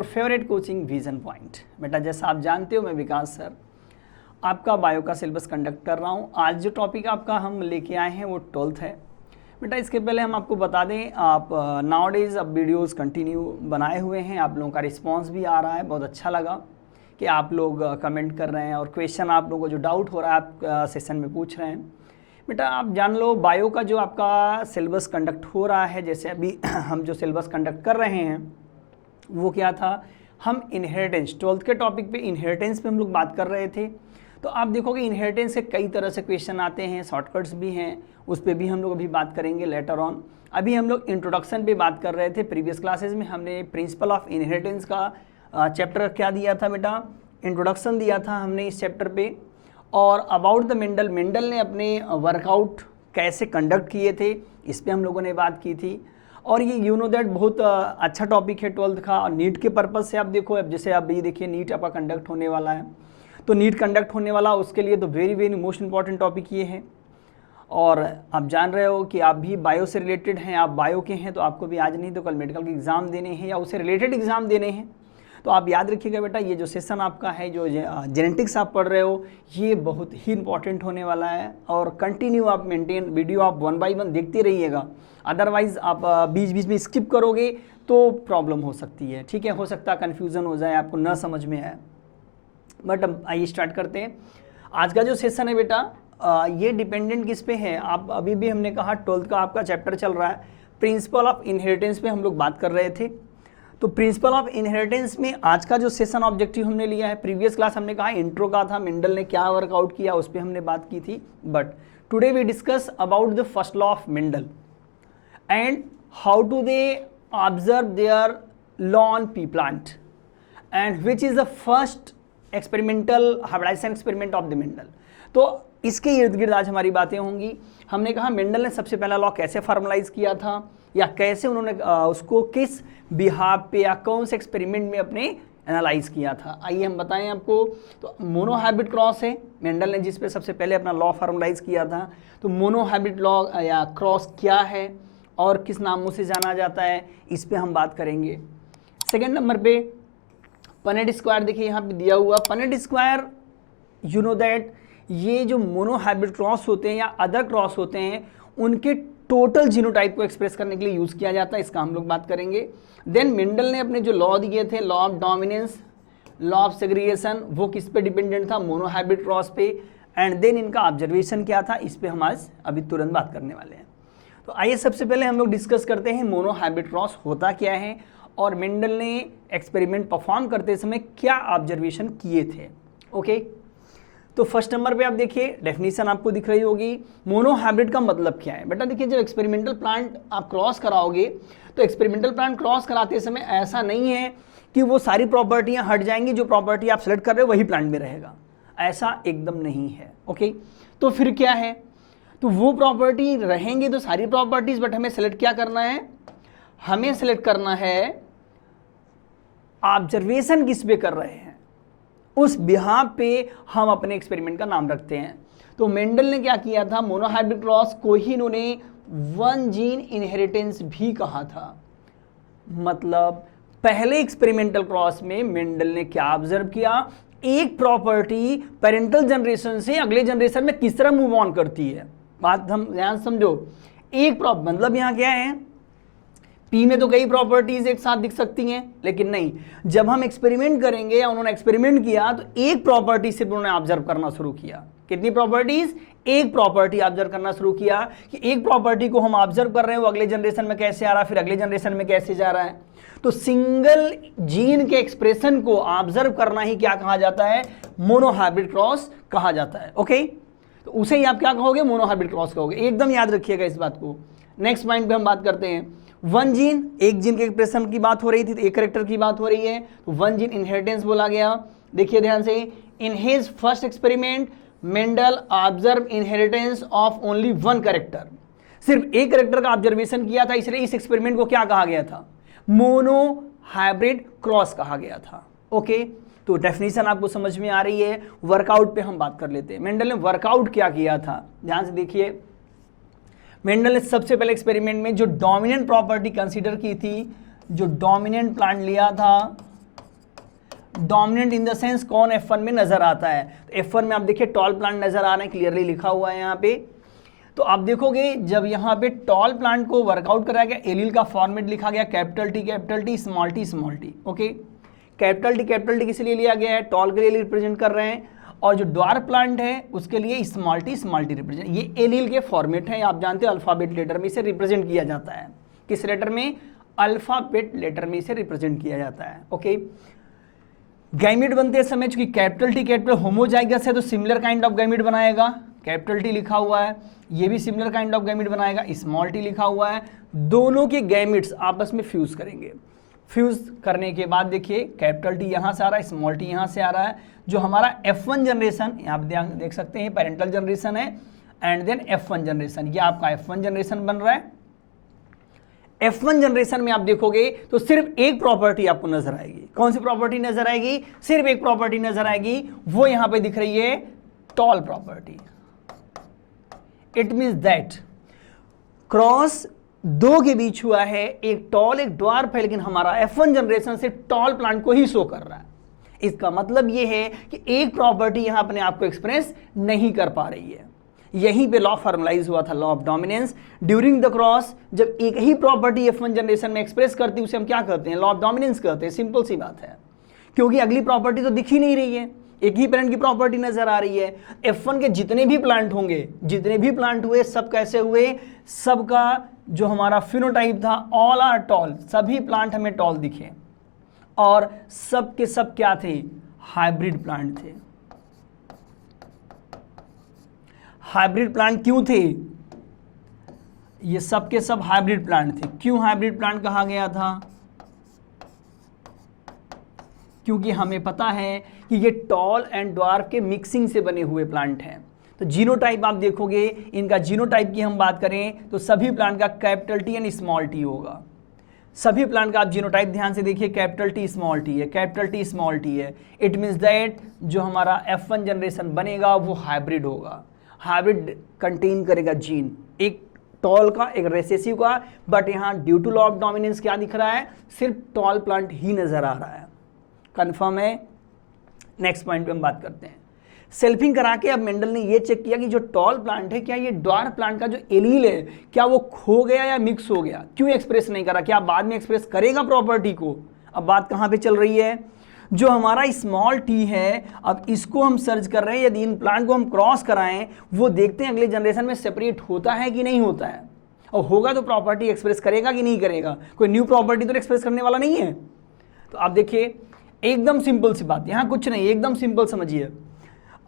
Your favourite coaching vision point. बेटा जैसा आप जानते हो मैं विकास सर आपका बायो का सिलेबस कंडक्ट कर रहा हूँ। आज जो टॉपिक आपका हम लेके आए हैं वो 12th है। बेटा इसके पहले हम आपको बता दें, आप नाउडेज अब वीडियोस कंटिन्यू बनाए हुए हैं, आप लोगों का रिस्पांस भी आ रहा है। बहुत अच्छा लगा कि आप लोग कमेंट कर रहे हैं और क्वेश्चन आप लोगों को जो डाउट हो रहा है आप सेशन में पूछ रहे हैं। बेटा आप जान लो बायो का जो आपका सिलेबस कंडक्ट हो रहा है, जैसे अभी हम जो सिलेबस कंडक्ट कर रहे हैं वो क्या था, हम इनहेरिटेंस 12th के टॉपिक पे इनहेरिटेंस पे हम लोग बात कर रहे थे। तो आप देखोगे इनहेरिटेंस के कई तरह से क्वेश्चन आते हैं, शॉर्टकट्स भी हैं, उस पर भी हम लोग अभी बात करेंगे लेटर ऑन। अभी हम लोग इंट्रोडक्शन पे बात कर रहे थे। प्रीवियस क्लासेस में हमने प्रिंसिपल ऑफ इनहेरिटेंस का चैप्टर क्या दिया था बेटा, इंट्रोडक्शन दिया था हमने इस चैप्टर पे। और अबाउट द मेंडल, मेंडल ने अपने वर्कआउट कैसे कंडक्ट किए थे इस पर हम लोगों ने बात की थी। और ये यू नो दैट बहुत अच्छा टॉपिक है 12th का। और नीट के पर्पज़ से आप देखो, अब जैसे आप ये देखिए नीट आपका कंडक्ट होने वाला है, तो नीट कंडक्ट होने वाला उसके लिए तो very very most important topic ये है। और आप जान रहे हो कि आप भी बायो से रिलेटेड हैं, आप बायो के हैं, तो आपको भी आज नहीं तो कल मेडिकल के एग्ज़ाम देने हैं या उससे रिलेटेड एग्ज़ाम देने हैं। तो आप याद रखिएगा बेटा, ये जो सेशन आपका है, जो जेनेटिक्स आप पढ़ रहे हो, ये बहुत ही इंपॉर्टेंट होने वाला है। और कंटिन्यू आप मेंटेन वीडियो आप 1 बाय 1 देखते रहिएगा, अदरवाइज़ आप बीच बीच में स्किप करोगे तो प्रॉब्लम हो सकती है। ठीक है, हो सकता है कन्फ्यूज़न हो जाए, आपको ना समझ में आए। बट अब आइए स्टार्ट करते हैं। आज का जो सेशन है बेटा ये डिपेंडेंट किस पे है, आप अभी भी हमने कहा 12th का आपका चैप्टर चल रहा है, प्रिंसिपल ऑफ इनहेरिटेंस पे हम लोग बात कर रहे थे। तो प्रिंसिपल ऑफ इनहेरिटेंस में आज का जो सेशन ऑब्जेक्टिव हमने लिया है, प्रीवियस क्लास हमने कहा इंट्रो का था, मेंडल ने क्या वर्कआउट किया उस पर हमने बात की थी। But today we discuss about the first law of Mendel and how to they observe their law on pea plant and which is the first experimental hybridization experiment of the Mendel. तो इसके इर्द गिर्द आज हमारी बातें होंगी। हमने कहा मेंडल ने सबसे पहला लॉ कैसे फॉर्मलाइज किया था, या कैसे उन्होंने उसको किस बिहाफ पे या कौन से एक्सपेरिमेंट में अपने एनालाइज किया था, आइए हम बताएं आपको। तो मोनोहाइब्रिड क्रॉस है मेंडल ने जिस पे सबसे पहले अपना लॉ फॉर्मलाइज किया था। तो मोनोहाइब्रिड लॉ या क्रॉस क्या है और किस नामों से जाना जाता है, इस पे हम बात करेंगे। सेकेंड नंबर पे पनेट स्क्वायर, देखिए यहाँ पे दिया हुआ Punnett square, you know that ये जो मोनोहाइब्रिड क्रॉस होते हैं या अदर क्रॉस होते हैं उनके टोटल जीनोटाइप को एक्सप्रेस करने के लिए यूज़ किया जाता है, इसका हम लोग बात करेंगे। देन मेंडल ने अपने जो लॉ दिए थे, law of dominance, law of segregation, वो किस पे डिपेंडेंट था, मोनोहाइब्रिड क्रॉस पे। एंड देन इनका ऑब्जर्वेशन क्या था, इस पे हम आज अभी तुरंत बात करने वाले हैं। तो आइए सबसे पहले हम लोग डिस्कस करते हैं मोनोहाइब्रिड क्रॉस होता क्या है और मेंडल ने एक्सपेरिमेंट परफॉर्म करते समय क्या ऑब्जर्वेशन किए थे। ओके, तो फर्स्ट नंबर पे आप देखिए डेफिनेशन आपको दिख रही होगी। मोनोहाइब्रिड का मतलब क्या है बेटा, देखिए जब एक्सपेरिमेंटल प्लांट आप क्रॉस कराओगे तो एक्सपेरिमेंटल प्लांट क्रॉस कराते समय ऐसा नहीं है कि वो सारी प्रॉपर्टियां हट जाएंगी, जो प्रॉपर्टी आप सेलेक्ट कर रहे हो वही प्लांट में रहेगा, ऐसा एकदम नहीं है। ओके, तो फिर क्या है, तो वो प्रॉपर्टी रहेंगे तो सारी प्रॉपर्टीज, बट हमें सेलेक्ट क्या करना है, हमें सेलेक्ट करना है ऑब्जर्वेशन किस पे कर रहे हैं, उस बिहाफ पे हम अपने एक्सपेरिमेंट का नाम रखते हैं। तो मेंडल ने क्या किया था, मोनोहाइब्रिड क्रॉस को ही इन्होंने वन जीन इनहेरिटेंस भी कहा था। मतलब पहले एक्सपेरिमेंटल क्रॉस में मेंडल ने क्या ऑब्जर्व किया, एक प्रॉपर्टी पेरेंटल जनरेशन से अगले जनरेशन में किस तरह मूव ऑन करती है। बात हम ध्यान समझो, एक मतलब यहाँ क्या है, पी में तो कई प्रॉपर्टीज एक साथ दिख सकती हैं, लेकिन नहीं, जब हम एक्सपेरिमेंट करेंगे या उन्होंने एक्सपेरिमेंट किया तो एक प्रॉपर्टी से उन्होंने ऑब्जर्व करना शुरू किया। कितनी प्रॉपर्टीज, एक प्रॉपर्टी ऑब्जर्व करना शुरू किया कि एक प्रॉपर्टी को हम ऑब्जर्व कर रहे हैं वो अगले जनरेशन में कैसे आ रहा है, फिर अगले जनरेशन में कैसे जा रहा है। तो सिंगल जीन के एक्सप्रेशन को ऑब्जर्व करना ही क्या कहा जाता है, मोनोहाइब्रिड क्रॉस कहा जाता है। ओके, तो उसे ही आप क्या कहोगे, मोनोहाइब्रिड क्रॉस कहोगे, एकदम याद रखिएगा इस बात को। नेक्स्ट पॉइंट पे हम बात करते हैं, वन जीन, एक जीन के एक्सप्रेशन की बात हो रही थी, तो एक करेक्टर की बात हो रही है, तो वन जीन इनहेरिटेंस बोला गया। देखिए ध्यान से, in his first experiment Mendel observe inheritance of only one character, सिर्फ एक करेक्टर का ऑब्जर्वेशन किया था, इसलिए इस एक्सपेरिमेंट को क्या कहा गया था, मोनोहाइब्रिड क्रॉस कहा गया था। ओके, तो डेफिनेशन आपको समझ में आ रही है। वर्कआउट पे हम बात कर लेते हैं, मेंडल ने वर्कआउट क्या किया था, ध्यान से देखिए। मेंडल ने सबसे पहले एक्सपेरिमेंट में जो डोमिनेंट प्रॉपर्टी कंसीडर की थी, जो डोमिनेंट प्लांट लिया था डोमिनेंट इन द सेंस कौन F1 में नजर आता है? तो F1 में आप देखिए टॉल प्लांट नजर आ रहे हैं, क्लियरली लिखा हुआ है यहाँ पे। तो आप देखोगे जब यहाँ पे टॉल प्लांट को वर्कआउट कराया गया, एलील का फॉर्मेट लिखा गया capital T small T, okay. Capital T किस लिए लिया गया है? टॉल के लिए रिप्रेजेंट कर रहे हैं, और जो ड्वार्फ प्लांट है उसके लिए स्मॉल टी रिप्रेजेंट। ये एलील के फॉर्मेट है, आप जानते हो अल्फाबेट लेटर में इसे रिप्रेजेंट किया जाता है। किस लेटर में? अल्फाबेट लेटर में इसे रिप्रेजेंट किया जाता है, ओके। गैमीट बनते समय चूंकि कैपिटल टी होमोजाइगस है तो सिमिलर काइंड ऑफ गैमीट बनाएगा, कैपिटल टी लिखा हुआ है, ये भी सिमिलर काइंड ऑफ गैमीट बनाएगा, स्मॉल टी लिखा हुआ है। दोनों के गैमीट्स आपस में फ्यूज करेंगे। फ्यूज करने के बाद देखिए कैपिटल टी यहाँ से आ रहा है, स्मॉल टी यहाँ से आ रहा है। जो हमारा F1 जनरेशन, यहाँ आप देख सकते हैं पेरेंटल जनरेशन है, एंड देन F1 जनरेशन, ये आपका F1 जनरेशन बन रहा है। F1 जनरेशन में आप देखोगे तो सिर्फ एक प्रॉपर्टी आपको नजर आएगी। कौन सी प्रॉपर्टी नजर आएगी? सिर्फ एक प्रॉपर्टी नजर आएगी, वो यहां पे दिख रही है tall property. It means that cross दो के बीच हुआ है, एक टॉल एक ड्वार्फ है, लेकिन हमारा F1 जनरेशन से टॉल प्लांट को ही शो कर रहा है। इसका मतलब यह है कि एक प्रॉपर्टी यहां अपने आप को एक्सप्रेस नहीं कर पा रही है। यहीं पे लॉ फॉर्मलाइज हुआ था, law of dominance. During the cross जब एक ही प्रॉपर्टी F1 जनरेशन में एक्सप्रेस करती है उसे हम क्या कहते हैं? लॉ ऑफ डोमिनेंस कहते हैं। सिंपल सी बात है, क्योंकि अगली प्रॉपर्टी तो दिख ही नहीं रही है, एक ही पेरेंट की प्रॉपर्टी नजर आ रही है। F1 के जितने भी प्लांट होंगे, जितने भी प्लांट हुए, सब कैसे हुए? सबका जो हमारा फिनोटाइप था ऑल आर टॉल, सभी प्लांट हमें टॉल दिखे, और सब के सब क्या थे? हाइब्रिड प्लांट थे। हाइब्रिड प्लांट क्यों थे? ये सब के सब हाइब्रिड प्लांट थे। क्यों हाइब्रिड प्लांट कहा गया था? क्योंकि हमें पता है कि ये टॉल एंड ड्वार्फ के मिक्सिंग से बने हुए प्लांट हैं। तो जीनोटाइप आप देखोगे, इनका जीनोटाइप की हम बात करें तो सभी प्लांट का capital T and small T होगा। सभी प्लांट का आप जीनोटाइप ध्यान से देखिए, कैपिटल टी स्मॉल टी है, कैपिटल टी स्मॉल टी है। इट मींस दैट जो हमारा F1 जनरेशन बनेगा वो हाइब्रिड होगा। हाइब्रिड कंटेन करेगा जीन, एक टॉल का एक रेसेसिव का, बट यहाँ due to law of dominance क्या दिख रहा है? सिर्फ टॉल प्लांट ही नजर आ रहा है। कंफर्म है? नेक्स्ट पॉइंट पे हम बात करते हैं। सेल्फिंग करा के अब मेंडल ने ये चेक किया कि जो टॉल प्लांट है, क्या ये ड्वार्फ प्लांट का जो एलील है क्या वो खो गया या मिक्स हो गया? क्यों एक्सप्रेस नहीं करा? क्या बाद में एक्सप्रेस करेगा प्रॉपर्टी को? अब बात कहाँ पे चल रही है? जो हमारा स्मॉल टी है, अब इसको हम सर्च कर रहे हैं, यदि इन प्लांट को हम क्रॉस कराएं, वो देखते हैं अगले जनरेशन में सेपरेट होता है कि नहीं होता है, और होगा तो प्रॉपर्टी एक्सप्रेस करेगा कि नहीं करेगा? कोई न्यू प्रॉपर्टी तो एक्सप्रेस करने वाला नहीं है। तो आप देखिए एकदम सिंपल सी बात, यहाँ कुछ नहीं, एकदम सिंपल समझिए।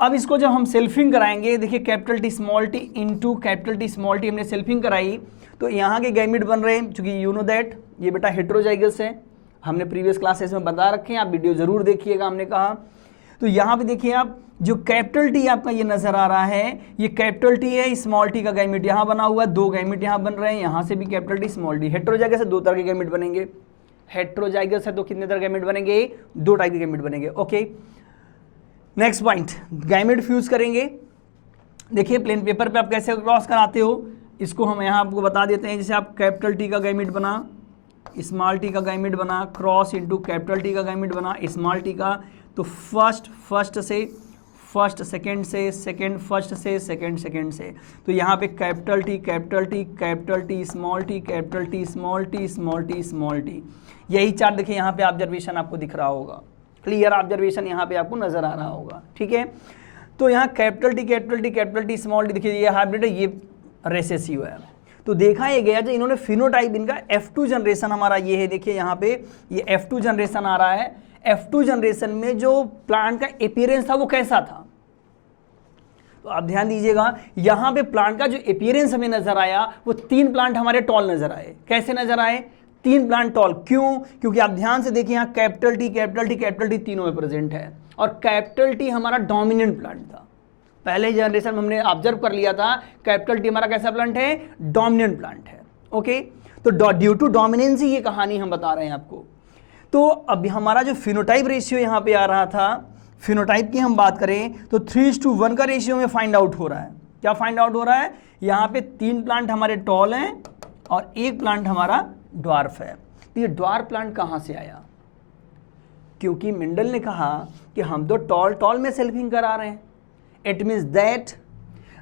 अब इसको जब हम सेल्फिंग कराएंगे, देखिए capital T small T into capital T small T हमने सेल्फिंग कराई, तो यहाँ के गैमीट बन रहे हैं, चूंकि यू नो दैट ये बेटा हेटेरोजाइगस है, हमने प्रीवियस क्लासेस में बता रखे हैं, आप वीडियो जरूर देखिएगा, हमने कहा। तो यहाँ पे देखिए आप, जो कैपिटल टी आपका ये नजर आ रहा है, ये कैपिटल टी है, स्मॉल टी का गैमीट यहाँ बना हुआ है, दो गैमीट यहाँ बन रहे हैं, यहाँ से भी capital T small T. Heterozygous है, दो तरह के गैमीट बनेंगे। हेटेरोजाइगस है तो कितने तरह के गैमीट बनेंगे? दो टाइप के गैमीट बनेंगे, okay. Next point, gamete fuse करेंगे। देखिए प्लेन पेपर पे आप कैसे क्रॉस कराते हो, इसको हम यहाँ आपको बता देते हैं। जैसे आप कैपिटल टी का गैमीट बना, स्मॉल टी का गैमीट बना, क्रॉस इंटू कैपिटल टी का गैमीट बना स्मॉल टी का, तो फर्स्ट से फर्स्ट, सेकंड से सेकंड, फर्स्ट से सेकंड, सेकंड से, तो यहाँ पे capital T capital T capital T small T capital T small T small T small T, यही चार्ट देखिए यहाँ पे ऑब्जर्वेशन आपको दिख रहा होगा, क्लियर ऑब्जर्वेशन यहाँ पे आपको नजर आ रहा होगा, ठीक है। तो यहाँ capital T capital T capital T small T, देखिए ये हाइब्रिड है, ये रेसेसिव है। तो देखा ये गया जो इन्होंने फिनोटाइप इनका F2 जनरेशन हमारा ये है, देखिए यहाँ पे ये F2 जनरेशन आ रहा है। F2 जनरेशन में जो प्लांट का अपीयरेंस था वो कैसा था, तो आप ध्यान दीजिएगा, यहाँ पे प्लांट का जो अपीयरेंस हमें नजर आया वो तीन प्लांट हमारे टॉल नजर आए। कैसे नजर आए? तीन प्लांट टॉल। क्यों? क्योंकि आप ध्यान से देखिए यहाँ capital T capital T capital T तीनों में प्रेजेंट है, और कैपिटल टी हमारा डोमिनेंट प्लांट था। पहले जनरेशन में हमने ऑब्जर्व कर लिया था कैपिटल टी हमारा कैसा प्लांट है? डोमिनेंट प्लांट है, ओके। तो ड्यू टू डोमिनेंसी ये कहानी हम बता रहे हैं आपको। तो अब हमारा जो फिनोटाइप रेशियो यहाँ पे आ रहा था, फिनोटाइप की हम बात करें तो 3:1 का रेशियो में फाइंड आउट हो रहा है। क्या फाइंड आउट हो रहा है? यहाँ पे तीन प्लांट हमारे टॉल हैं और एक प्लांट हमारा ड्वार्फ है। तो ये ड्वार्फ प्लांट कहाँ से आया? क्योंकि मेंडल ने कहा कि हम तो टॉल टॉल में सेल्फिंग करा रहे हैं. It means that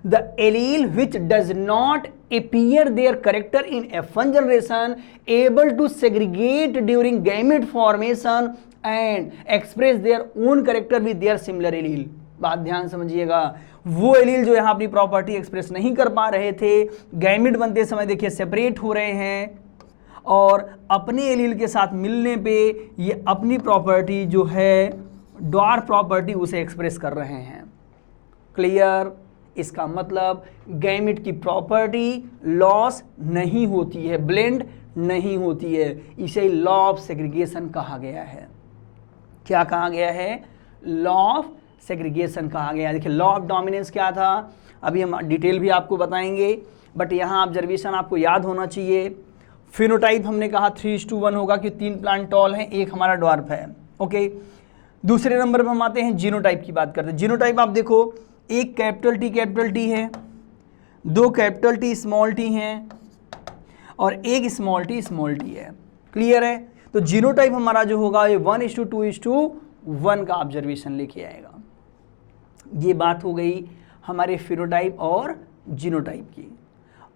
the allele which does not appear their character in F1 generation able to segregate during gamete formation and express their own character with their similar allele. बात ध्यान समझिएगा, वो allele जो यहाँ अपनी प्रॉपर्टी एक्सप्रेस नहीं कर पा रहे थे, गैमिट बनते समय देखिए सेपरेट हो रहे हैं और अपने एलील के साथ मिलने पे ये अपनी प्रॉपर्टी जो है डॉट प्रॉपर्टी उसे एक्सप्रेस कर रहे हैं. क्लियर? इसका मतलब गैमिट की प्रॉपर्टी लॉस नहीं होती है, ब्लेंड नहीं होती है. इसे लॉ ऑफ सेग्रीगेशन कहा गया है. क्या कहा गया है? लॉ ऑफ सेग्रीगेशन कहा गया. देखिए लॉ ऑफ डोमिनेंस क्या था, अभी हम डिटेल भी आपको बताएंगे, बट यहाँ ऑब्जर्वेशन आपको याद होना चाहिए. फिनोटाइप हमने कहा 3:1 होगा कि 3 प्लांट टॉल हैं, एक हमारा ड्वार्फ है. ओके, दूसरे नंबर पर हम आते हैं जीनोटाइप की बात करते हैं. जीनोटाइप आप देखो, एक कैपिटल टी है, 2 कैपिटल टी स्मॉल टी हैं और एक स्मॉल टी है. क्लियर है? तो जीनोटाइप हमारा जो होगा ये 1:2:1 का ऑब्जर्वेशन लेके आएगा. ये बात हो गई हमारे फिनोटाइप और जीनोटाइप की.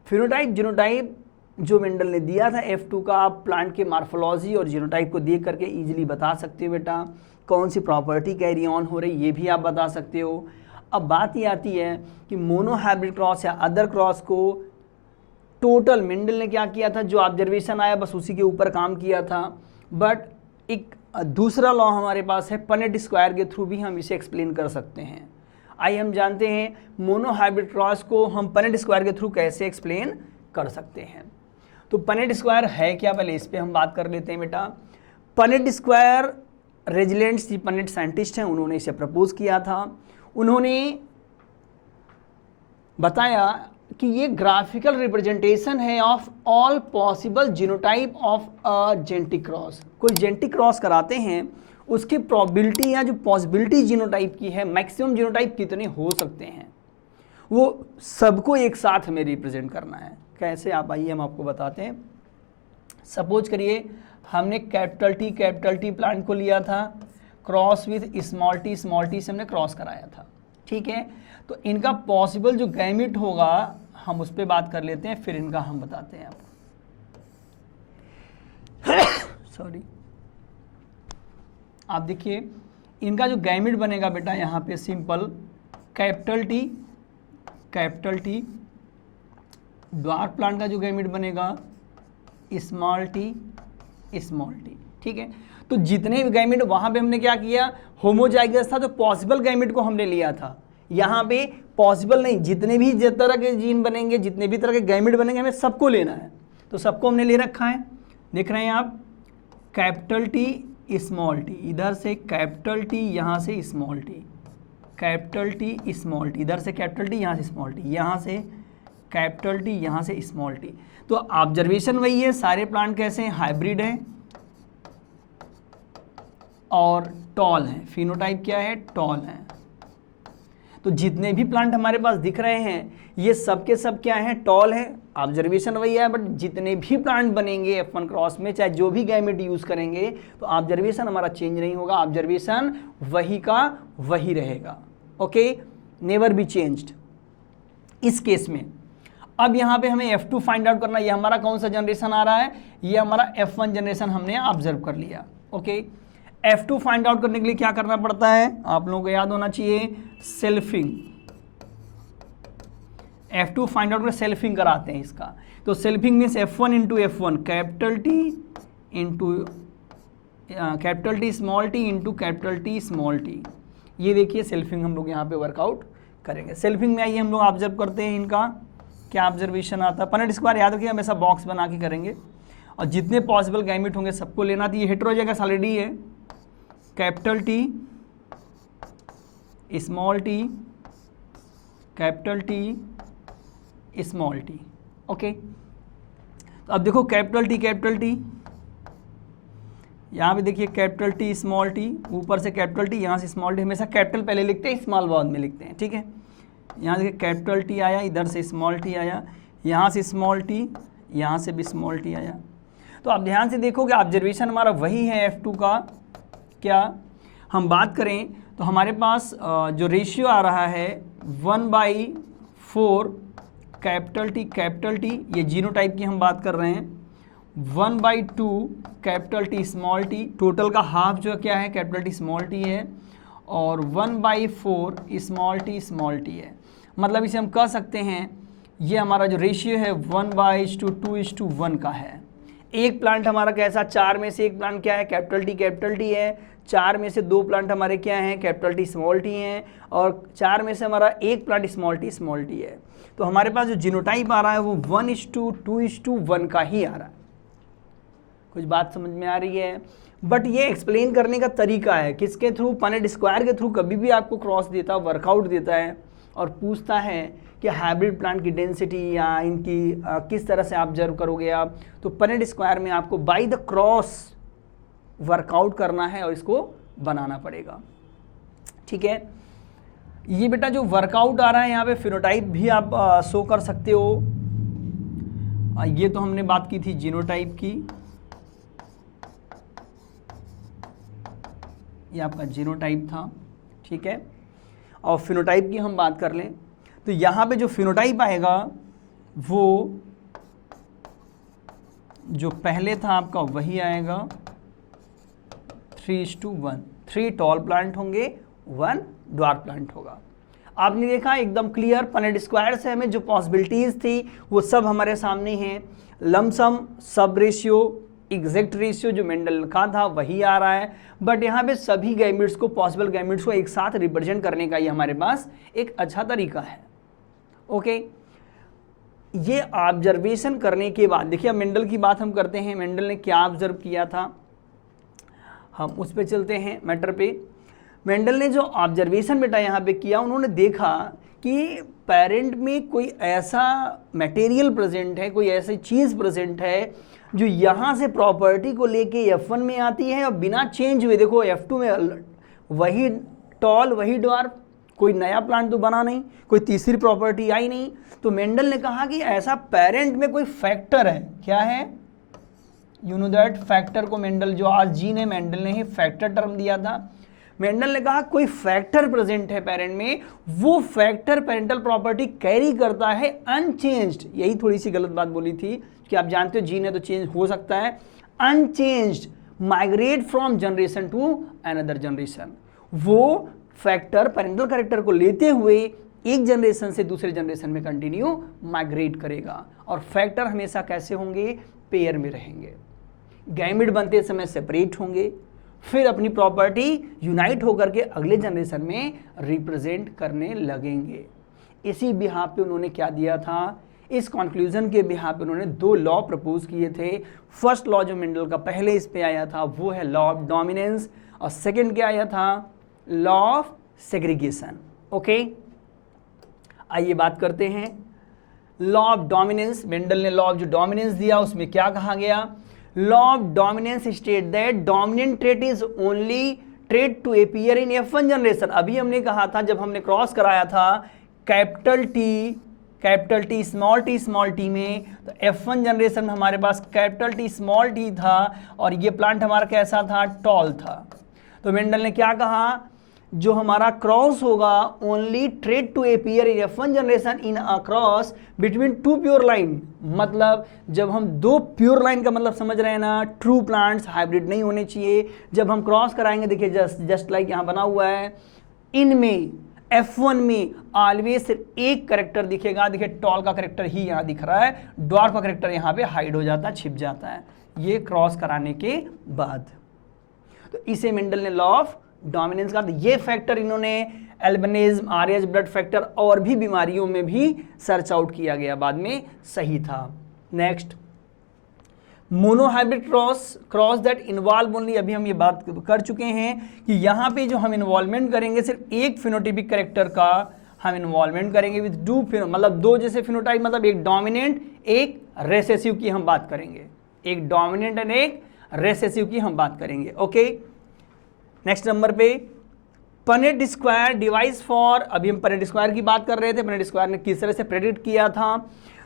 फिनोटाइप जीनोटाइप जो मेंडल ने दिया था F2 का, आप प्लांट के मार्फोलॉजी और जीनोटाइप को देख करके इजीली बता सकते हो बेटा कौन सी प्रॉपर्टी कैरी ऑन हो रही, ये भी आप बता सकते हो. अब बात ये आती है कि मोनोहाइब्रिड क्रॉस या अदर क्रॉस को टोटल मेंडल ने क्या किया था, जो ऑब्जर्वेशन आया बस उसी के ऊपर काम किया था. बट एक दूसरा लॉ हमारे पास है, पनेट स्क्वायर के थ्रू भी हम इसे एक्सप्लेन कर सकते हैं. आइए हम जानते हैं मोनोहाइब्रिड क्रॉस को हम पनेट स्क्वायर के थ्रू कैसे एक्सप्लेन कर सकते हैं. तो पनेट स्क्वायर है क्या, पहले इस पर हम बात कर लेते हैं बेटा. पनेट स्क्वायर रेजिलेंट्स जी पनेट साइंटिस्ट हैं, उन्होंने इसे प्रपोज किया था. उन्होंने बताया कि ये ग्राफिकल रिप्रेजेंटेशन है of all possible genotype of a genetic cross. कोई जेनेटिक क्रॉस कराते हैं, उसकी प्रोबेबिलिटी या जो पॉसिबिलिटी जीनोटाइप की है, मैक्सिमम जीनोटाइप कितने हो सकते हैं, वो सबको एक साथ हमें रिप्रेजेंट करना है. कैसे? आप आइए हम आपको बताते हैं. सपोज करिए हमने कैपिटल टी प्लांट को लिया था, क्रॉस विथ स्मॉल टी से हमने क्रॉस कराया था. ठीक है, तो इनका पॉसिबल जो गैमिट होगा हम उस पर बात कर लेते हैं, फिर इनका हम बताते हैं आपको. सॉरी, आप देखिए इनका जो गैमिट बनेगा बेटा यहाँ पे simple capital T. Dwarf plant का जो गैमिट बनेगा स्मॉल टी. ठीक है, तो जितने भी गैमिट वहाँ पे हमने क्या किया, होमोजाइगस था तो पॉसिबल गैमिट को हमने लिया था. यहाँ पे पॉसिबल नहीं, जितने भी तरह के जीन बनेंगे, जितने भी तरह के गैमिट बनेंगे, हमें सबको लेना है. तो सबको हमने ले रखा है. देख रहे हैं आप, कैपिटल टी स्मॉल टी, इधर से कैपिटल टी, यहाँ से small T, capital T small T, इधर से कैपिटल टी, यहाँ से स्मॉल टी, यहाँ से कैपिटल टी, यहाँ से स्मॉल टी. तो ऑब्जर्वेशन वही है, सारे प्लांट कैसे हैं, हाइब्रिड हैं और टॉल हैं. फिनोटाइप क्या है, टॉल हैं. तो जितने भी प्लांट हमारे पास दिख रहे हैं ये सब के सब क्या हैं, टॉल हैं. ऑब्जर्वेशन वही है, बट जितने भी प्लांट बनेंगे F1 क्रॉस में, चाहे जो भी गैमेट यूज़ करेंगे, तो ऑब्जर्वेशन हमारा चेंज नहीं होगा, ऑब्जर्वेशन वही का वही रहेगा. Okay, never be changed. इस केस में अब यहाँ पे हमें F2 फाइंड आउट करना है. ये हमारा कौन सा जनरेशन आ रहा है, ये हमारा F1 जनरेशन हमने ऑब्जर्व कर लिया. ओके, F2 फाइंड आउट करने के लिए क्या करना पड़ता है, आप लोगों को याद होना चाहिए, सेल्फिंग. F2 फाइंड आउट कर सेल्फिंग कराते हैं इसका. तो selfing means F1 into F1, capital T small T into capital T small T. ये देखिए सेल्फिंग हम लोग यहाँ पे वर्कआउट करेंगे. सेल्फिंग में आइए हम लोग ऑब्जर्व करते हैं इनका क्या ऑब्जर्वेशन आता है. पनेट स्क्वायर याद रखिए, हमेशा बॉक्स बना के करेंगे और जितने पॉसिबल गैमेट होंगे सबको लेना. तो ये हेटेरोजाइगस ऑलरेडी है, capital T small T, capital T small T. Okay, तो अब देखो कैपिटल टी, यहाँ पे देखिए कैपिटल टी स्मॉल टी, ऊपर से कैपिटल टी, यहाँ से स्मॉल टी. हमेशा कैपिटल पहले लिखते हैं, स्मॉल बाद में लिखते हैं. ठीक है, यहाँ देखिए कैपिटल टी आया, इधर से स्मॉल टी आया, यहाँ से स्मॉल टी, यहाँ से भी स्मॉल टी आया. तो आप ध्यान से देखोगे ऑब्जर्वेशन हमारा वही है F2 का, क्या हम बात करें तो हमारे पास जो रेशियो आ रहा है 1/4 कैपिटल टी, ये जीनोटाइप की हम बात कर रहे हैं, 1/2 capital T small T, total का हाफ जो क्या है कैपिटल टी स्मॉल टी है, और 1/4 स्मॉल टी है। मतलब इसे हम कह सकते हैं ये हमारा जो रेशियो है 1/2:1 का है। एक प्लांट हमारा कैसा, 4 में से एक प्लांट क्या है कैपिटल टी है, 4 में से 2 प्लांट हमारे क्या हैं कैपिटल टी स्मॉल टी हैं, और 4 में से हमारा एक प्लांट स्मॉल टी है। तो हमारे पास जो जीनोटाइप आ रहा है वो 1:2:1 का ही आ रहा है। कुछ बात समझ में आ रही है? बट ये एक्सप्लेन करने का तरीका है किसके थ्रू, पनेट स्क्वायर के थ्रू। कभी भी आपको क्रॉस देता, वर्कआउट देता है और पूछता है कि हाइब्रिड प्लांट की डेंसिटी या इनकी किस तरह से ऑब्जर्व करोगे आप, तो पनेट स्क्वायर में आपको बाय द क्रॉस वर्कआउट करना है और इसको बनाना पड़ेगा। ठीक है, ये बेटा जो वर्कआउट आ रहा है यहाँ पे फिनोटाइप भी आप शो कर सकते हो। ये तो हमने बात की थी जीनोटाइप की, ये आपका जीनोटाइप था। ठीक है, और फिनोटाइप की हम बात कर लें तो यहाँ पे जो फिनोटाइप आएगा वो जो पहले था आपका वही आएगा 3:1। 3 टॉल प्लांट होंगे, 1 ड्वार्फ प्लांट होगा। आपने देखा एकदम क्लियर, पनेट स्क्वायर से हमें जो पॉसिबिलिटीज़ थी वो सब हमारे सामने हैं। लमसम, सब रेशियो, एग्जैक्ट रेशियो जो मेंडल का था वही आ रहा है, बट यहाँ पे सभी गैमेट्स को, पॉसिबल गैमेट्स को एक साथ रिप्रेजेंट करने का ये हमारे पास एक अच्छा तरीका है। ओके, ये ऑब्जर्वेशन करने के बाद देखिए अब मेंडल की बात हम करते हैं। मेंडल ने क्या ऑब्जर्व किया था, हम उस पर चलते हैं मैटर पे। मेंडल ने जो ऑब्जर्वेशन बेटा यहाँ पे किया, उन्होंने देखा कि पेरेंट में कोई ऐसा मटेरियल प्रेजेंट है, कोई ऐसी चीज़ प्रेजेंट है जो यहाँ से प्रॉपर्टी को लेके F1 में आती है और बिना चेंज हुए, देखो F2 में वही टॉल वही ड्वार्फ, कोई नया प्लांट तो बना नहीं, कोई तीसरी प्रॉपर्टी आई नहीं। तो मेंडल ने कहा कि ऐसा पेरेंट में कोई फैक्टर है। क्या है? यू नो दैट फैक्टर को मेंडल, जो आज जी ने मेंडल ने ही फैक्टर टर्म दिया था। मेंडल ने कहा कोई फैक्टर प्रेजेंट है पेरेंट में, वो फैक्टर पेरेंटल प्रॉपर्टी कैरी करता है अनचेंज्ड। यही थोड़ी सी गलत बात बोली थी कि आप जानते हो जीन है तो चेंज हो सकता है, unchanged migrate from generation to another generation. वो फैक्टर पेरेंटल कैरेक्टर को लेते हुए एक जनरेशन से दूसरे जनरेशन में कंटिन्यू माइग्रेट करेगा। और फैक्टर हमेशा कैसे होंगे? पेयर में रहेंगे, गैमेट बनते समय सेपरेट होंगे, फिर अपनी प्रॉपर्टी यूनाइट होकर के अगले जनरेशन में रिप्रेजेंट करने लगेंगे। इसी बिहाफ पे उन्होंने क्या दिया था, इस कंक्लूजन के बिहाफ पे उन्होंने 2 लॉ प्रपोज किए थे। फर्स्ट लॉ जो मेंडल का पहले इस पे आया था वो है लॉ ऑफ डोमिनेंस, और सेकंड क्या आया था? Law of segregation. ओके, आइए बात करते हैं लॉ ऑफ डोमिनेंस। मेंडल ने लॉ ऑफ जो डोमिनेंस दिया उसमें क्या कहा गया? Law of dominance state that dominant trait is only trait to appear in F1 generation. अभी हमने कहा था जब हमने क्रॉस कराया था कैपिटल टी स्मॉल टी में, तो F1 जनरेशन में हमारे पास कैपिटल टी स्मॉल टी था और ये प्लांट हमारा कैसा था? टॉल था। तो मेंडल ने क्या कहा, जो हमारा क्रॉस होगा only trade to appear in F1 generation in a cross between 2 pure line. मतलब जब हम 2 प्योर लाइन का मतलब समझ रहे हैं ना, ट्रू प्लांट्स हाइब्रिड नहीं होने चाहिए। जब हम क्रॉस कराएंगे, देखिए जस्ट लाइक यहाँ बना हुआ है, इनमें F1 में ऑलवेज सिर्फ एक करेक्टर दिखेगा। देखिए टॉल का करेक्टर ही यहाँ दिख रहा है, ड्वार्फ का करेक्टर यहाँ पे हाइड हो जाता है, छिप जाता है, ये क्रॉस कराने के बाद। तो इसे मेंडल ने लॉ ऑफ डोमिनेंस का, ये फैक्टर इन्होंने एल्बिनिज्म, आरएच, ब्लड फैक्टर और भी बीमारियों में भी सर्च आउट किया गया, बाद में सही था। Next, monohybrid cross that involve only, अभी हम ये बात कर चुके हैं कि यहाँ पे जो हम इन्वॉल्वमेंट करेंगे सिर्फ एक फिनोटाइपिक कैरेक्टर का हम इन्वॉल्वमेंट करेंगे विद 2 मतलब 2 जैसे फिनोटाइप, मतलब एक डोमिनेंट एक रेसेसिव की हम बात करेंगे, एक डोमिनेंट एंड एक रेसेसिव की हम बात करेंगे। ओके, नेक्स्ट नंबर पे पनेट स्क्वायर डिवाइस फॉर, अभी हम पनेट स्क्वायर की बात कर रहे थे, पनेट स्क्वायर ने किस तरह से प्रेडिक्ट किया था।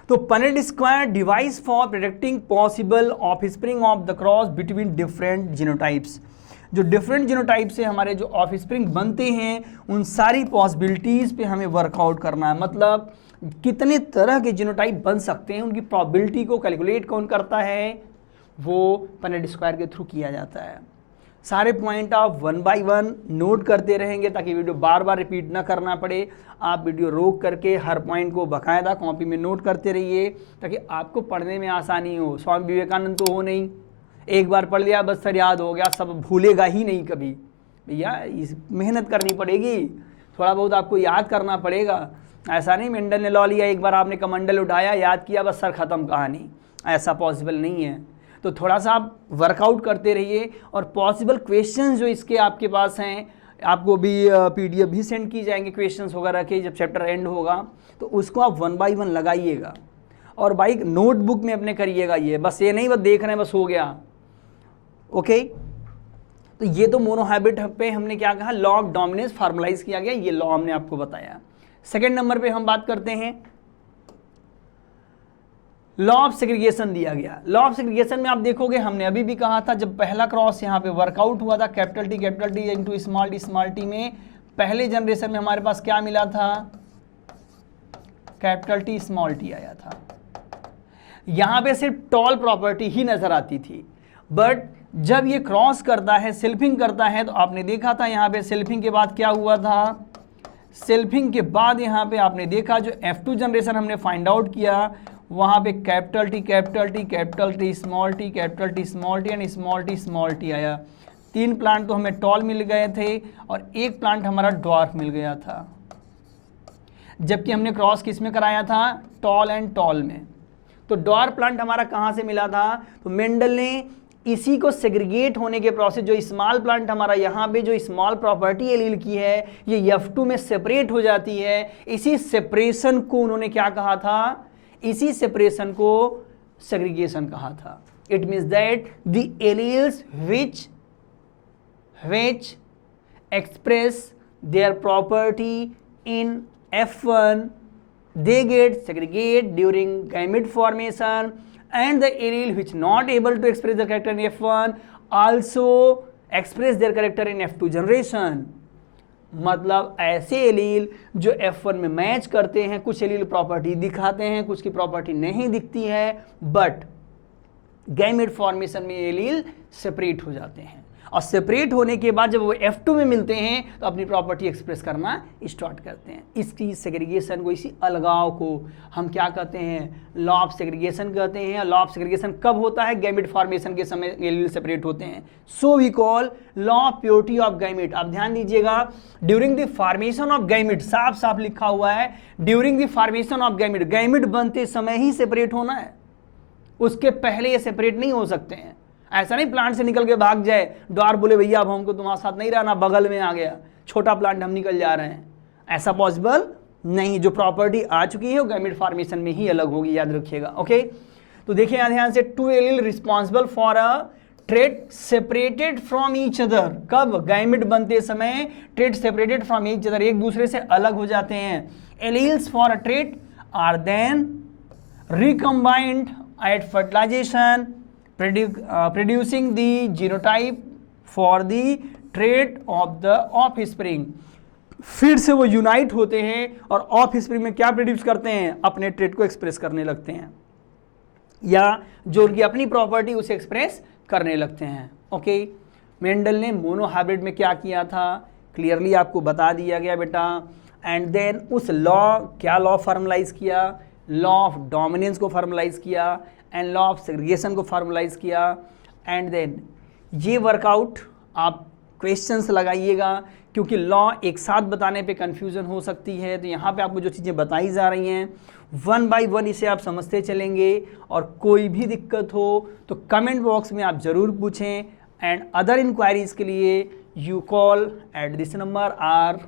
तो Punnett square device for predicting possible offspring of the cross between different genotypes. जो डिफरेंट जीनोटाइप से हमारे जो ऑफ स्प्रिंग बनते हैं उन सारी पॉसिबिलिटीज़ पे हमें वर्कआउट करना है। मतलब कितने तरह के जीनोटाइप बन सकते हैं उनकी प्रोबेबिलिटी को कैलकुलेट कौन करता है, वो पनेट स्क्वायर के थ्रू किया जाता है। सारे पॉइंट आप 1 बाय 1 नोट करते रहेंगे ताकि वीडियो बार बार रिपीट ना करना पड़े। आप वीडियो रोक करके हर पॉइंट को बाकायदा कॉपी में नोट करते रहिए ताकि आपको पढ़ने में आसानी हो। स्वामी विवेकानंद तो हो नहीं, एक बार पढ़ लिया बस सर याद हो गया, सब भूलेगा ही नहीं कभी। भैया इस मेहनत करनी पड़ेगी, थोड़ा बहुत आपको याद करना पड़ेगा। ऐसा नहीं मेंडल ने लॉ लिया, एक बार आपने कमंडल उठाया याद किया बस सर ख़त्म कहानी, ऐसा पॉसिबल नहीं है। तो थोड़ा सा आप वर्कआउट करते रहिए और पॉसिबल क्वेश्चंस जो इसके आपके पास हैं, आपको भी पीडीएफ भी सेंड की जाएंगे क्वेश्चंस वगैरह के जब चैप्टर एंड होगा, तो उसको आप 1 बाय 1 लगाइएगा और भाई नोटबुक में अपने करिएगा। ये बस ये नहीं बस देख रहे हैं बस हो गया, ओके। तो ये तो मोनो हैबिट पे हमने क्या कहा, लॉ ऑफ डोमिनेंस फार्मलाइज किया गया, ये लॉ हमने आपको बताया। सेकेंड नंबर पे हम बात करते हैं लॉ ऑफ सेग्रीगेशन दिया गया। लॉ ऑफ सेग्रीगेशन में आप देखोगे हमने अभी भी कहा था, जब पहला क्रॉस यहाँ पे वर्कआउट हुआ था capital T into small T में, पहले जनरेशन में हमारे पास क्या मिला था, कैपिटल टी स्मॉल टी आया था। यहाँ पे सिर्फ टॉल प्रॉपर्टी ही नजर आती थी, बट जब ये क्रॉस करता है सेल्फिंग करता है तो आपने देखा था यहाँ पे सेल्फिंग के बाद क्या हुआ था, सेल्फिंग के बाद यहाँ पे आपने देखा जो F2 जनरेशन हमने फाइंड आउट किया वहाँ पे capital T small T and small T आया। 3 प्लांट तो हमें टॉल मिल गए थे और 1 प्लांट हमारा ड्वार्फ मिल गया था, जबकि हमने क्रॉस किस में कराया था, टॉल एंड टॉल में। तो ड्वार्फ प्लांट हमारा कहाँ से मिला था, तो मेंडल ने इसी को सेग्रीगेट होने के प्रोसेस, जो स्मॉल प्लांट हमारा यहाँ पे जो स्मॉल प्रॉपर्टी एलील की है ये F2 में सेपरेट हो जाती है, इसी सेपरेशन को उन्होंने क्या कहा था, इसी सेपरेशन को सेग्रीगेशन कहा था। It means that the alleles which express their property in F1 they get segregate during gamete formation, and the allele which not able to express their character in F1 also express their character in F2 generation। मतलब ऐसे allele जो F1 में match करते हैं, कुछ allele property दिखाते हैं, कुछ की प्रॉपर्टी नहीं दिखती है, बट गैमेट फॉर्मेशन में एलील सेपरेट हो जाते हैं और सेपरेट होने के बाद जब वो F2 में मिलते हैं तो अपनी प्रॉपर्टी एक्सप्रेस करना स्टार्ट करते हैं। इसकी सेग्रीगेशन को, इसी अलगाव को हम क्या कहते हैं, लॉ ऑफ सेग्रीगेशन कहते हैं। लॉ ऑफ सेग्रीगेशन कब होता है, गैमेट फॉर्मेशन के समय एलील सेपरेट होते हैं। So we call law of purity of gamete. आप ध्यान दीजिएगा, during the formation of gamete, साफ साफ लिखा हुआ है during the formation of gamete, gamete बनते समय ही सेपरेट होना है, उसके पहले ये सेपरेट नहीं हो सकते हैं। ऐसा नहीं प्लांट से निकल के भाग जाए, ड्वार्फ बोले भैया अब हमको तुम्हारे साथ नहीं रहना, बगल में आ गया छोटा प्लांट हम निकल जा रहे हैं, ऐसा पॉसिबल नहीं। जो प्रॉपर्टी आ चुकी है वो गैमेट फॉर्मेशन में ही अलग होगी, याद रखिएगा, ओके। तो देखिए यहाँ ध्यान से, 2 allele responsible for a trait separated from each other. कब, गैमेट बनते समय trait separated from each other, एक दूसरे से अलग हो जाते हैं। Alleles for a trait are then recombined at fertilization producing the genotype for the trait of the offspring। फिर से वो यूनाइट होते हैं और ऑफ स्प्रिंग में क्या प्रोड्यूस करते हैं, अपने ट्रेट को एक्सप्रेस करने लगते हैं, या जो उनकी अपनी प्रॉपर्टी उसे एक्सप्रेस करने लगते हैं, ओके। मेंडल ने मोनो हाइब्रिड में क्या किया था, क्लियरली आपको बता दिया गया बेटा। एंड देन उस लॉ, क्या लॉ फॉर्मलाइज किया, लॉ ऑफ डोमिनेंस को फॉर्मलाइज किया एंड लॉ ऑफ सेग्रीगेशन को फॉर्मलाइज किया। एंड देन ये वर्कआउट आप क्वेश्चंस लगाइएगा, क्योंकि लॉ एक साथ बताने पे कंफ्यूजन हो सकती है। तो यहाँ पे आपको जो चीज़ें बताई जा रही हैं 1 बाय 1 इसे आप समझते चलेंगे, और कोई भी दिक्कत हो तो कमेंट बॉक्स में आप ज़रूर पूछें। एंड अदर इंक्वायरीज़ के लिए you call at this number, our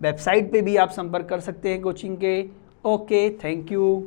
website पे भी आप संपर्क कर सकते हैं कोचिंग के। Okay, thank you.